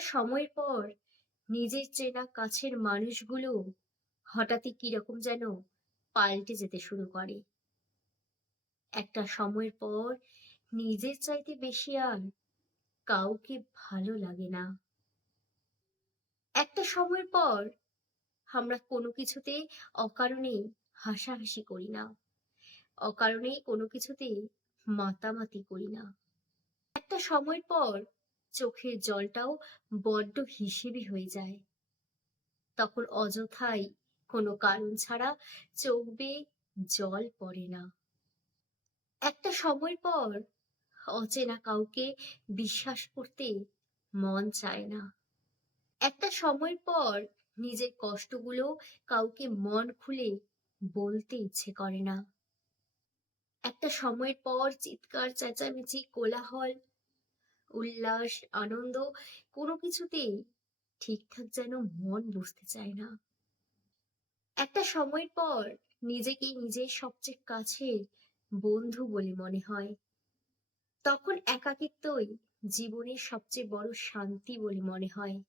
সময়ের পর নিজের চেনা কাছের মানুষগুলো হঠাৎই কিরকম যেন পাল্টে যেতে শুরু করে। একটা সময়ের পর নিজের চাইতে বেশি আর কাউকে ভালো লাগে না। একটা সময়ের পর আমরা কোনো কিছুতে অকারণেই হাসাহাসি করি না, অকারণেই কোনো কিছুতে মাতামাতি করি না। একটা সময়ের পর চোখের জলটাও বড্ড হিসেবি হয়ে যায়। তখন অযথাই কোনো কারণ ছাড়া চোখ বেয়ে জল পড়ে না। একটা সময় পর অচেনা কাউকে বিশ্বাস করতে মন চায় না। একটা সময় পর নিজের কষ্টগুলো কাউকে মন খুলে বলতে ইচ্ছে করে না। একটা সময়ের পর চিৎকার চেঁচামেচি কোলাহল উল্লাস আনন্দ কোনো কিছুতেই ঠিকঠাক যেন মন বসতে চায় না। একটা সময়ের পর নিজেকে নিজের সবচেয়ে কাছের বন্ধু বলে মনে হয়। তখন একাকিত্বই জীবনের সবচেয়ে বড় শান্তি বলে মনে হয়।